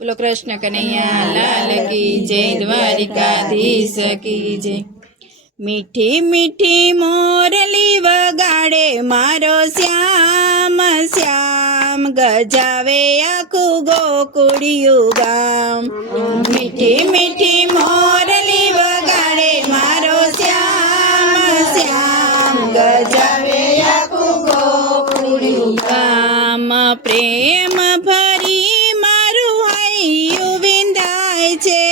बोलो कृष्ण कन्हैया लाल की जय, द्वारिकाधीश की जय। मीठी मीठी मोरली वगाड़े मारो श्याम श्याम, गजावे आखू गोकुड़िયું ગામ। मीठी मीठी मोरली वगाड़े मारो श्याम श्याम, गजावे आखू गोकुड़िયું ગામ। प्रेम भरी मारू हૈયું વિંધાય છે,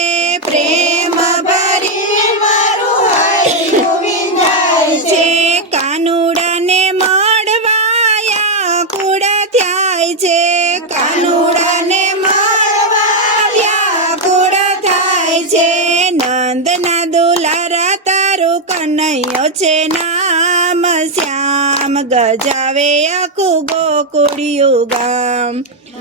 પ્રેમ ભરી મારું હૈયું વિંધાય છે। કાનુડાને મળવાયા કુડ થાય છે, કાનુડાને મળવાયા કુડ થાય છે। નંદના દુલારા તારું કનૈયો છે નામ શ્યામ, ગજાવે આખું ગોકુળિયું ગામ।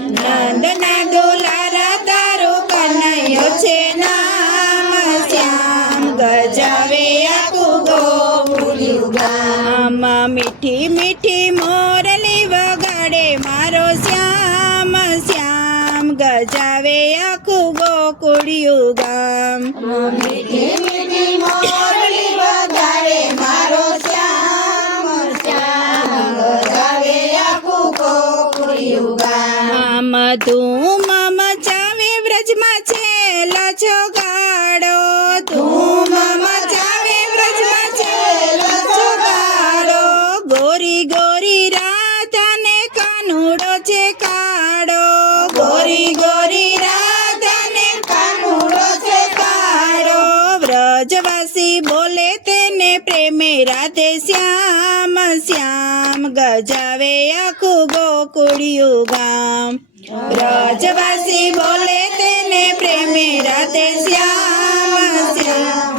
નંદના દુલારા તારું કનૈયો છે નામ શ્યામ, ગજાવે આખું ગોકુળિયું ગામ। મીઠી મીઠી મોરલી વગાડે મારો શ્યામ શ્યામ, ગજાવે આખું ગોકુળિયું ગામ। મીઠી મીઠી મોરલી વગાડે મારો શ્યામ શ્યામ, ગજાવે આખું ગોકુળિયું ગામ। ધૂમ મચાવે વ્રજમાં છેલ્લો ચોગાડો, ધૂમ મચાવે વ્રજમાં છેલ્લો ચોગાડો। ગોરી ગોરી રાધાને કાનુડો છે કાળો, ગોરી ગોરી રાધાને કાનુડો છે કાળો। વ્રજવાસી બોલે તેને પ્રેમે રાધે શ્યામ શ્યામ, ગજાવે આખું ગોકુળિયું ગામ। વ્રજવાસી બોલે તેને પ્રેમે રાધે શ્યામ શ્યામ,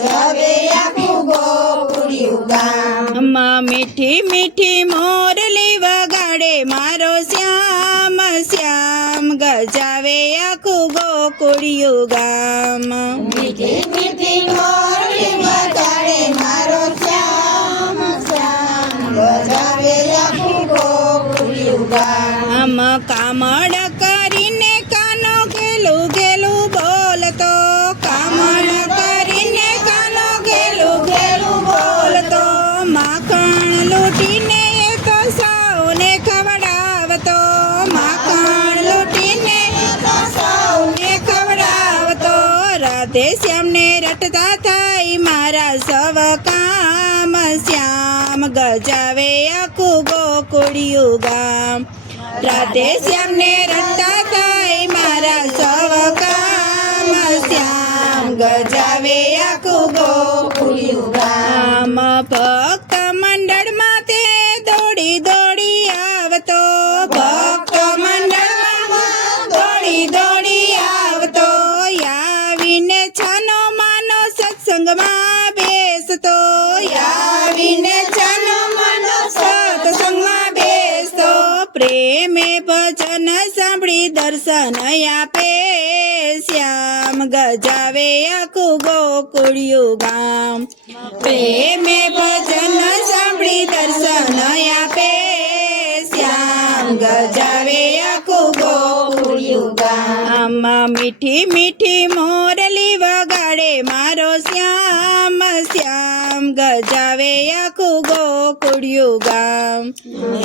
ગજાવે આખું ગોકુળિયું ગામ। મીઠી મીઠી મોરલી વગાડે મારો શ્યામ શ્યામ, ગજાવે આખું ગોકુળિયું ગામ। મીઠી મીઠી મોરલી વગાડે મારો શ્યામ શ્યામ, ગજાવે આખું ગોકુળિયું ગામ। કામળ કરીને કાનો ઘેલું ઘેલું બોલતો, કામળ કરીને કાનો ઘેલું ઘેલું બોલતો। માખણ લૂંટીને એ તો સૌને ખવડાવતો, માખણ લૂંટીને તો સૌને ખવડાવતો। રાધે શ્યામને રટતા થાય મારા સવ કામ શ્યામ, ગજાવે આખું ગોકુળિયું ગામ। રાધે શ્યામને રટતા થાય મારા સવ કામ શ્યામ, ગજાવે આખું ગોકુળિયું ગામ। ભક્ત મંડળમાં તે દોડી દોડી આવતો, ભક્ત મંડળમાં દોડી દોડી આવતો। આવીને છાનો માનો સત્સંગમાં બેસતો, આવીને છાનો માનો સત્સંગમાં બેસતો। પ્રેમે ભજન સાંભળી દર્શન આપે શ્યામ, ગજાવે આખું ગોકુળિયું ગામ। પ્રેમે ભજન સાંભળી દર્શન આપે શ્યામ, ગજાવે આખું ગોકુળિયું ગામ। મીઠી મીઠી મોરલી વગાડે મારો શ્યામ શ્યામ, ગજાવે આખું ગોકુળિયું ગામ।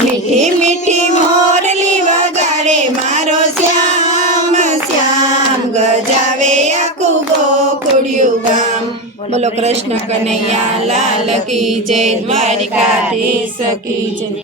મીઠી મીઠી મોરલી વગાડે મારો શ્યામ શ્યામ, ગજાવે આખું ગોકુળિયું ગામ। બોલો કૃષ્ણ કનૈયા લાલ કી જય, દ્વારિકાધીશ કી જય।